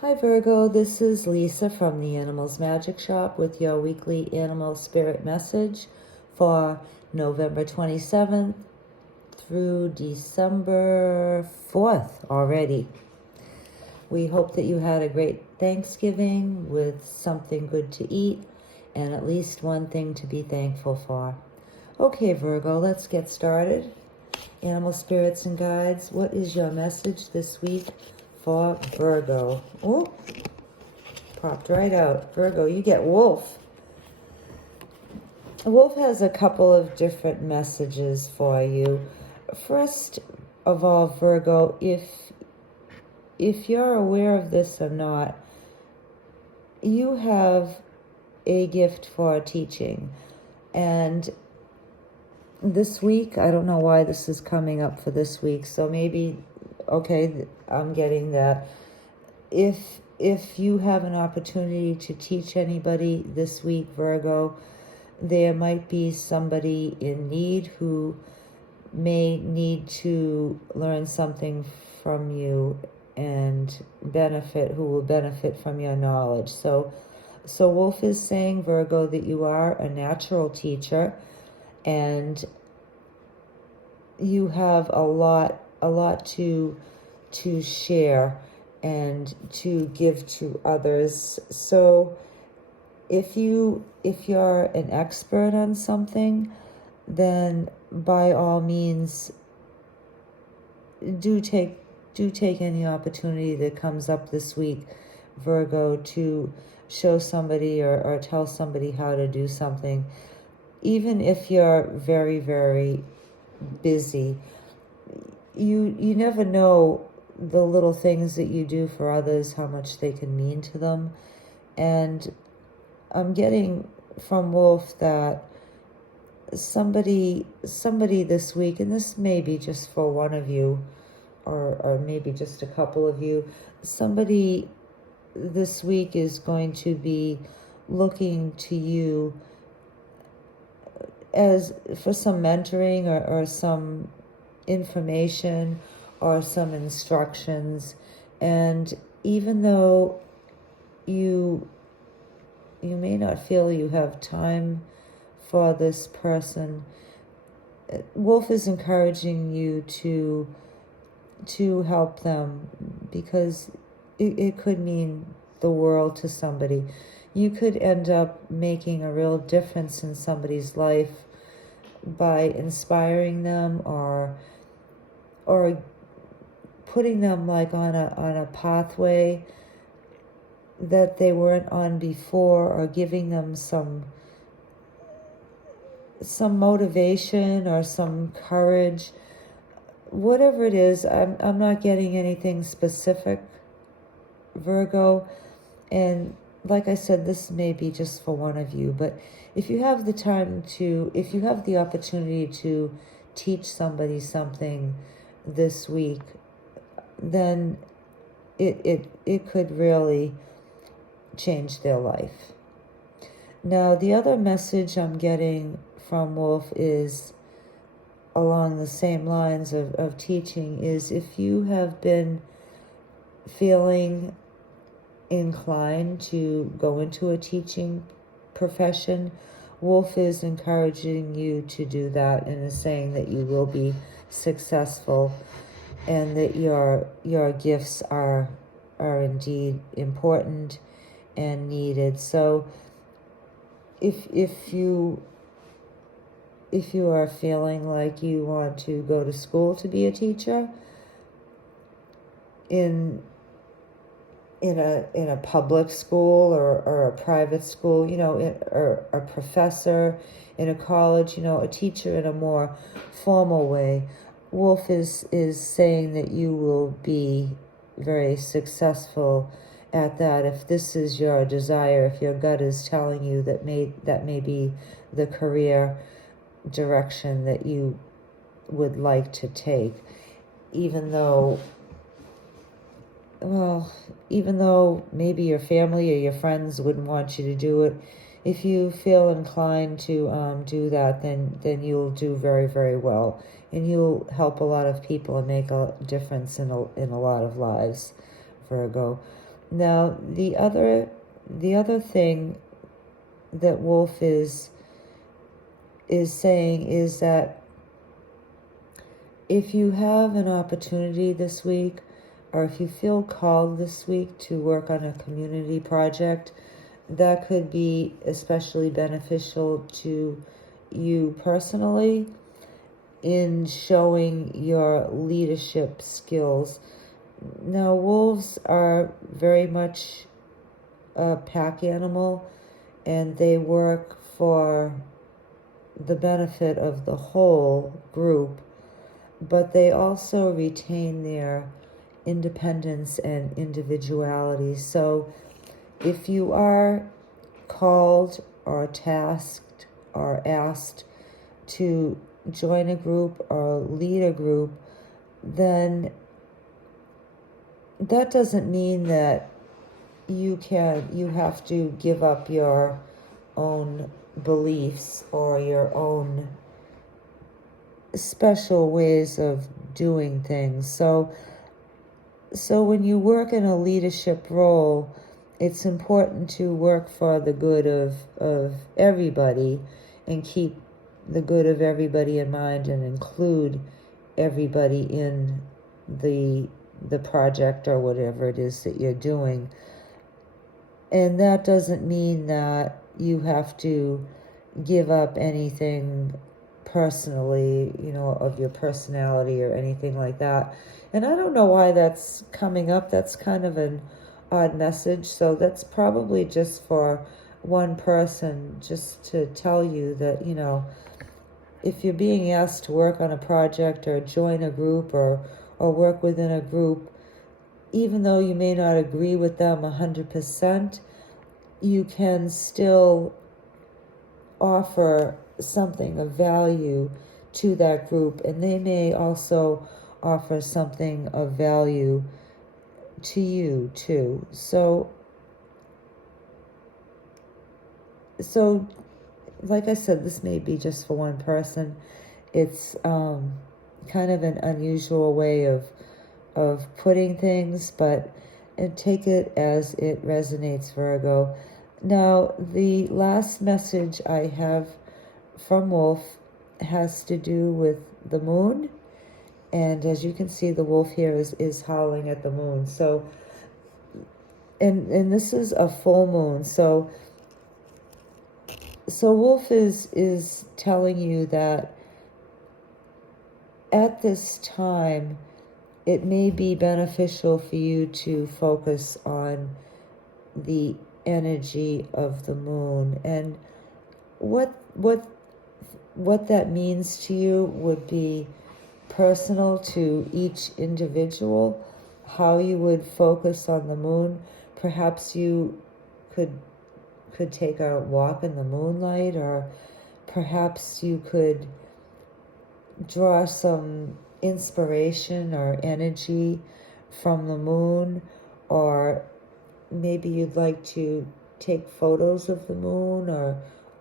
Hi Virgo, this is Lisa from the Animals Magic Shop with your weekly animal spirit message for November 27th through December 4th already. We hope that you had a great Thanksgiving with something good to eat and at least one thing to be thankful for. Okay Virgo, let's get started. Animal spirits and guides, what is your message this week for Virgo? Oh, popped right out. Virgo, you get Wolf. Wolf has a couple of different messages for you. First of all, Virgo, if you're aware of this or not, you have a gift for teaching. And this week, I don't know why this is coming up for this week, so maybe, okay, I'm getting that. If you have an opportunity to teach anybody this week, Virgo, there might be somebody in need who may need to learn something from you and who will benefit from your knowledge. So Wolf is saying, Virgo, that you are a natural teacher and you have a lot to share and to give to others. So if you're an expert on something, then by all means do take any opportunity that comes up this week, Virgo, to show somebody or tell somebody how to do something. Even if you're very, very busy, you never know the little things that you do for others, how much they can mean to them. And I'm getting from Wolf that somebody this week, and this may be just for one of you or maybe just a couple of you, somebody this week is going to be looking to you as for some mentoring or some information or some instructions. And even though you may not feel you have time for this person, Wolf is encouraging you to help them, because it could mean the world to somebody. You could end up making a real difference in somebody's life by inspiring them or putting them like on a pathway that they weren't on before, or giving them some motivation or some courage. Whatever it is, I'm not getting anything specific, Virgo. And like I said, this may be just for one of you, but if you have the opportunity to teach somebody something this week, then it could really change their life. Now, the other message I'm getting from Wolf is along the same lines of teaching, is if you have been feeling inclined to go into a teaching profession, Wolf is encouraging you to do that and is saying that you will be successful and that your gifts are indeed important and needed. So if you are feeling like you want to go to school to be a teacher in a public school or a private school, or a professor in a college, a teacher in a more formal way, Wolf is saying that you will be very successful at that. If this is your desire, if your gut is telling you that may be the career direction that you would like to take, even though maybe your family or your friends wouldn't want you to do it, if you feel inclined to do that, then you'll do very, very well, and you'll help a lot of people and make a difference in a lot of lives, Virgo. Now, the other thing that Wolf is saying is that if you have an opportunity this week, or if you feel called this week to work on a community project, that could be especially beneficial to you personally in showing your leadership skills. Now, wolves are very much a pack animal, and they work for the benefit of the whole group, but they also retain their independence and individuality. So if you are called or tasked or asked to join a group or lead a group, then that doesn't mean that you have to give up your own beliefs or your own special ways of doing things. So when you work in a leadership role, it's important to work for the good of everybody and keep the good of everybody in mind and include everybody in the project or whatever it is that you're doing. And that doesn't mean that you have to give up anything personally, of your personality or anything like that. And I don't know why that's coming up. That's kind of an odd message. So that's probably just for one person, just to tell you that, if you're being asked to work on a project or join a group or work within a group, even though you may not agree with them 100%, you can still offer something of value to that group, and they may also offer something of value to you too. So like I said, this may be just for one person. It's kind of an unusual way of putting things, but take it as it resonates, Virgo. Now, the last message I have from Wolf has to do with the moon. And as you can see, the wolf here is howling at the moon. So, and this is a full moon. So Wolf is telling you that at this time, it may be beneficial for you to focus on the energy of the moon. And what that means to you would be personal to each individual, how you would focus on the moon. Perhaps you could take a walk in the moonlight, or perhaps you could draw some inspiration or energy from the moon, or maybe you'd like to take photos of the moon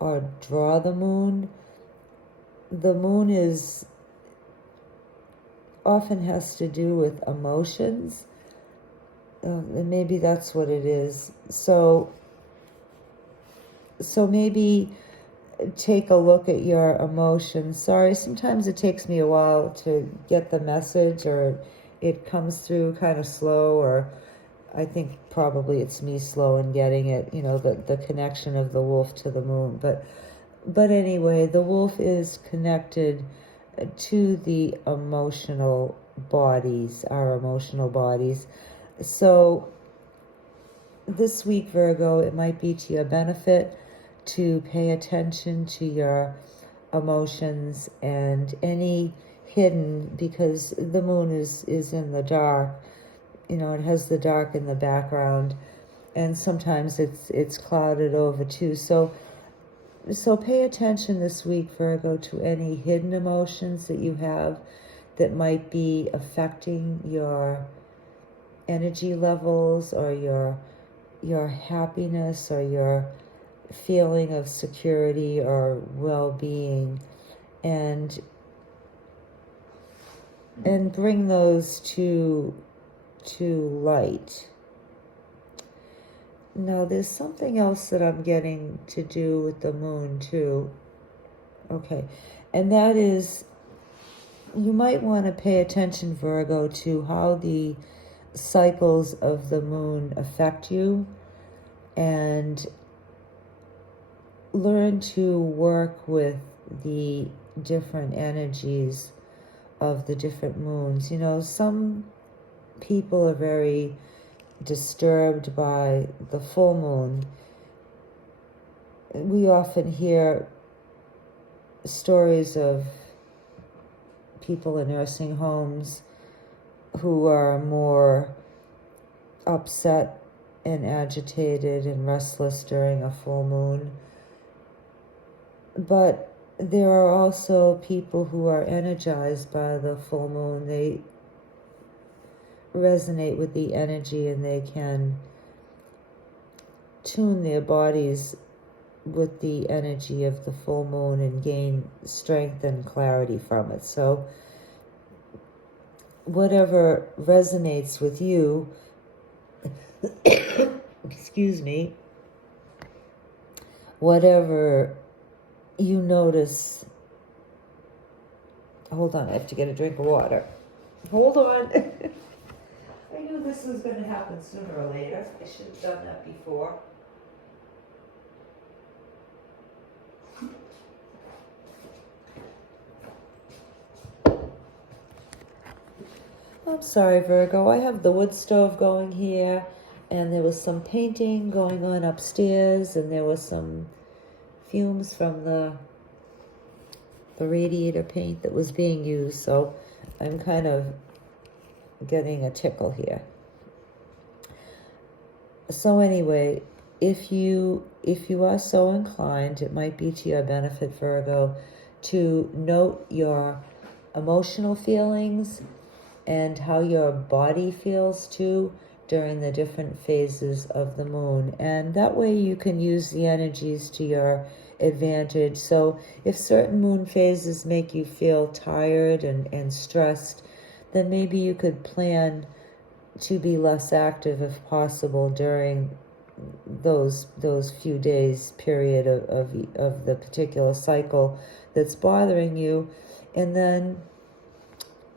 or draw the moon. The moon often has to do with emotions, and maybe that's what it is. So maybe take a look at your emotions. Sorry, sometimes it takes me a while to get the message, or it comes through kind of slow, or I think probably it's me slow in getting it, the connection of the wolf to the moon. But anyway, the wolf is connected to the emotional bodies, our emotional bodies. So this week, Virgo, it might be to your benefit to pay attention to your emotions and any hidden, because the moon is in the dark. It has the dark in the background, and sometimes it's clouded over too. So pay attention this week, Virgo, to any hidden emotions that you have that might be affecting your energy levels, or your happiness, or your feeling of security or well-being, and bring those to light. Now, there's something else that I'm getting to do with the moon, too. Okay. And that is, you might want to pay attention, Virgo, to how the cycles of the moon affect you, and learn to work with the different energies of the different moons. You know, some people are very disturbed by the full moon. We often hear stories of people in nursing homes who are more upset and agitated and restless during a full moon. But there are also people who are energized by the full moon. They resonate with the energy and they can tune their bodies with the energy of the full moon and gain strength and clarity from it. So whatever resonates with you, excuse me, whatever you notice. Hold on, I have to get a drink of water. Hold on. I knew this was going to happen sooner or later. I should have done that before. I'm sorry, Virgo. I have the wood stove going here, and there was some painting going on upstairs, and there was some fumes from the radiator paint that was being used, so I'm kind of getting a tickle here. So anyway, if you are so inclined, it might be to your benefit, Virgo, to note your emotional feelings and how your body feels too during the different phases of the moon. And that way you can use the energies to your advantage. So if certain moon phases make you feel tired and stressed, then maybe you could plan to be less active if possible during those few days period of the particular cycle that's bothering you. And then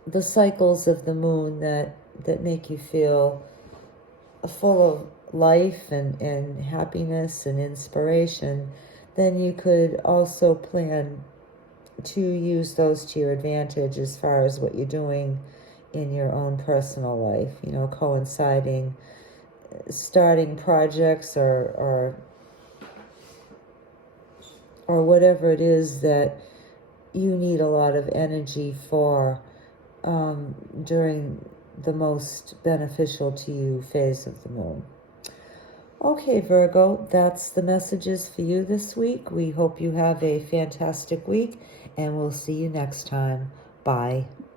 the cycles of the moon that make you feel full of life and happiness and inspiration, then you could also plan to use those to your advantage as far as what you're doing in your own personal life, you know, coinciding, starting projects or whatever it is that you need a lot of energy for during the most beneficial to you phase of the moon. Okay, Virgo, that's the messages for you this week. We hope you have a fantastic week, and we'll see you next time. Bye.